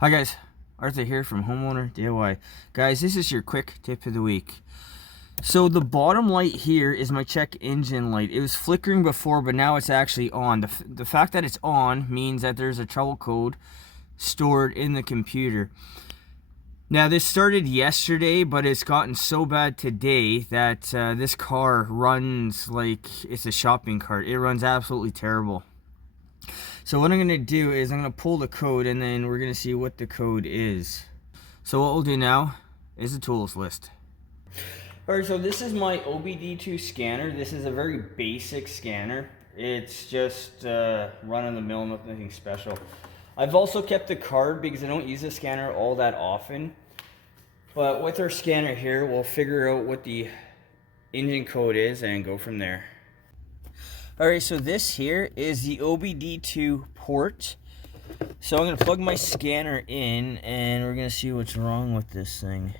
Hi guys, Arthur here from Homeowner DIY. Guys, this is your quick tip of the week. So the bottom light here is my check engine light. It was flickering before, but now it's actually on. The fact that it's on means that there's a trouble code stored in the computer. Now this started yesterday, but it's gotten so bad today that this car runs like it's a shopping cart. It runs absolutely terrible. So what I'm going to do is I'm going to pull the code and then we're going to see what the code is. So what we'll do now is the tools list. Alright, so this is my OBD2 scanner. This is a very basic scanner. It's just run-of-the-mill, nothing special. I've also kept the card because I don't use the scanner all that often. But with our scanner here, we'll figure out what the engine code is and go from there. Alright, so this here is the OBD2 port. So I'm going to plug my scanner in and we're going to see what's wrong with this thing.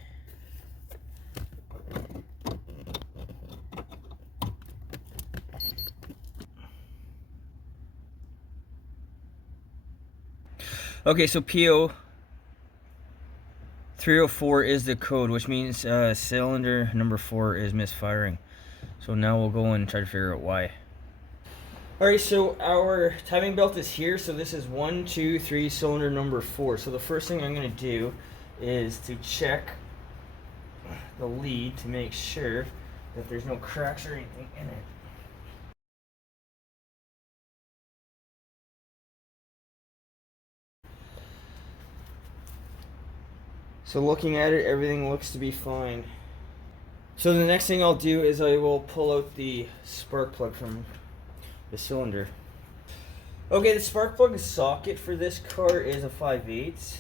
Okay, so P0304 is the code, which means cylinder number 4 is misfiring. So now we'll go and try to figure out why. Alright, so our timing belt is here. So this is 1, 2, 3, cylinder number 4. So the first thing I'm going to do is to check the lead to make sure that there's no cracks or anything in it. So looking at it, everything looks to be fine. So the next thing I'll do is I will pull out the spark plug from the cylinder. Okay, the spark plug socket for this car is a 5/8.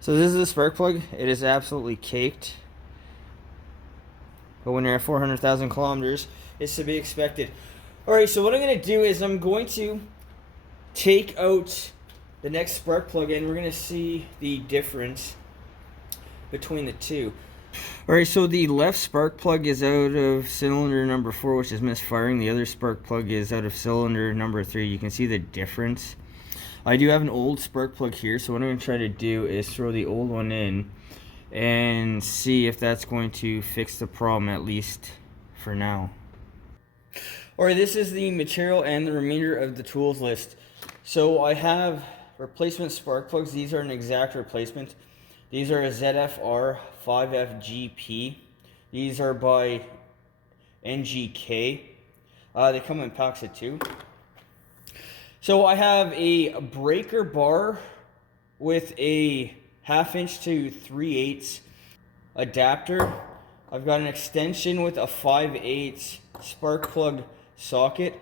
So this is the spark plug. It is absolutely caked. But when you're at 400,000 kilometers, it's to be expected. Alright, so what I'm going to do is I'm going to take out the next spark plug and we're going to see the difference between the two. Alright, so the left spark plug is out of cylinder number 4, which is misfiring. The other spark plug is out of cylinder number 3. You can see the difference. I do have an old spark plug here, so what I'm going to try to do is throw the old one in and see if that's going to fix the problem, at least for now. Alright, this is the material and the remainder of the tools list. So I have replacement spark plugs. These are an exact replacement. These are a ZFR 5FGP. These are by NGK. They come in packs of 2. So I have a breaker bar with a 1/2 inch to 3/8 adapter. I've got an extension with a 5/8 spark plug socket.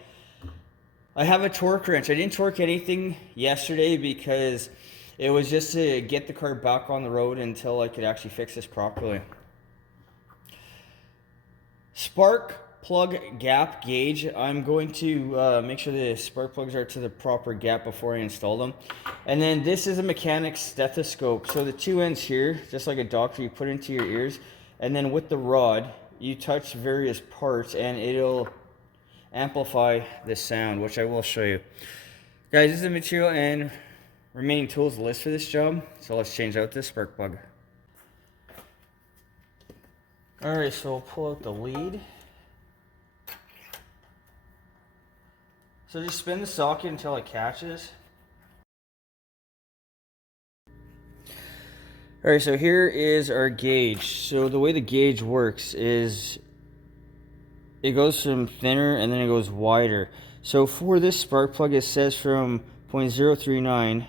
I have a torque wrench. I didn't torque anything yesterday because it was just to get the car back on the road until I could actually fix this properly. Spark plug gap gauge. I'm going to make sure the spark plugs are to the proper gap before I install them. And then this is a mechanic's stethoscope. So the 2 ends here, just like a doctor, you put into your ears. And then with the rod, you touch various parts and it'll amplify the sound, which I will show you. Guys, this is the material and remaining tools list for this job. So let's change out this spark plug. Alright, so we'll pull out the lead. So just spin the socket until it catches. Alright, so here is our gauge. So the way the gauge works is it goes from thinner and then it goes wider. So for this spark plug, it says from 0.039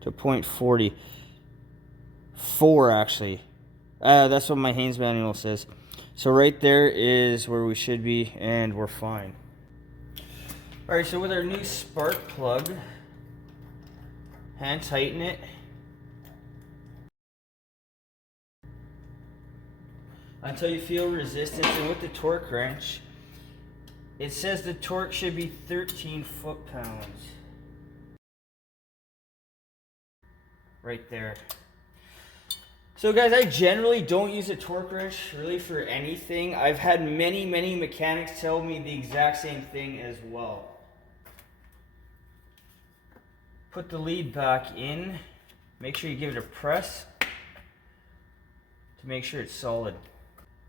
to 0.40. 4 actually. That's what my Haynes manual says. So right there is where we should be and we're fine. Alright, so with our new spark plug, hand tighten it. Until you feel resistance, and with the torque wrench, it says the torque should be 13 foot-pounds. Right there. So guys, I generally don't use a torque wrench really for anything. I've had many mechanics tell me the exact same thing as well. Put the lead back in. Make sure you give it a press to make sure it's solid.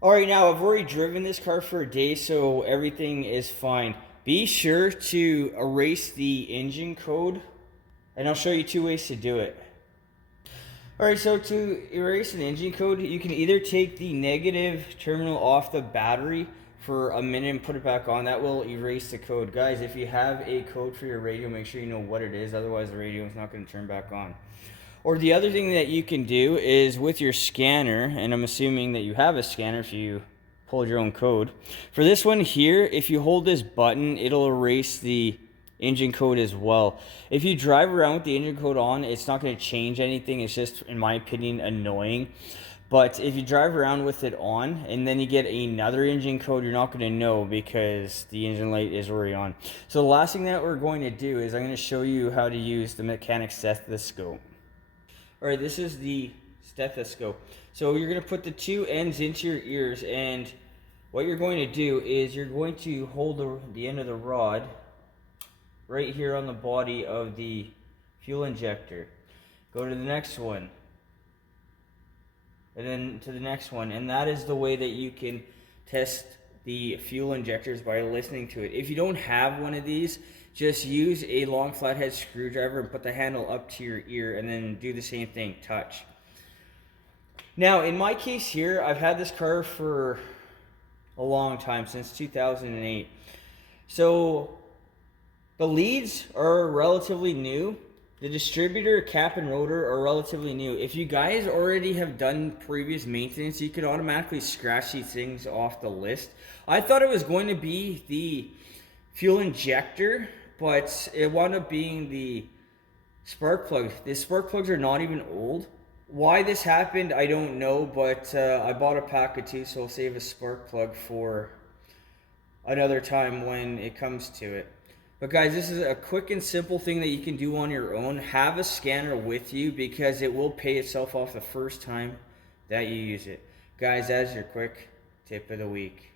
Alright, now I've already driven this car for a day, so everything is fine. Be sure to erase the engine code, and I'll show you 2 ways to do it. Alright, so to erase an engine code, you can either take the negative terminal off the battery for a minute and put it back on. That will erase the code. Guys, if you have a code for your radio, make sure you know what it is, otherwise the radio is not going to turn back on. Or the other thing that you can do is with your scanner, and I'm assuming that you have a scanner if you pulled your own code. For this one here, if you hold this button, it'll erase the engine code as well. If you drive around with the engine code on, it's not going to change anything. It's just, in my opinion, annoying. But if you drive around with it on and then you get another engine code, you're not going to know because the engine light is already on. So the last thing that we're going to do is I'm going to show you how to use the mechanic stethoscope. Alright, this is the stethoscope. So you're going to put the 2 ends into your ears, and what you're going to do is you're going to hold the end of the rod right here on the body of the fuel injector. Go to the next one, and then to the next one, and that is the way that you can test the fuel injectors, by listening to it. If you don't have one of these, just use a long flathead screwdriver and put the handle up to your ear, and then do the same thing, touch. Now in my case here, I've had this car for a long time, since 2008. So the leads are relatively new. The distributor, cap, and rotor are relatively new. If you guys already have done previous maintenance, you could automatically scratch these things off the list. I thought it was going to be the fuel injector, but it wound up being the spark plug. The spark plugs are not even old. Why this happened, I don't know, but I bought a pack of 2, so I'll save a spark plug for another time when it comes to it. But guys, this is a quick and simple thing that you can do on your own. Have a scanner with you because it will pay itself off the first time that you use it. Guys, that's your quick tip of the week.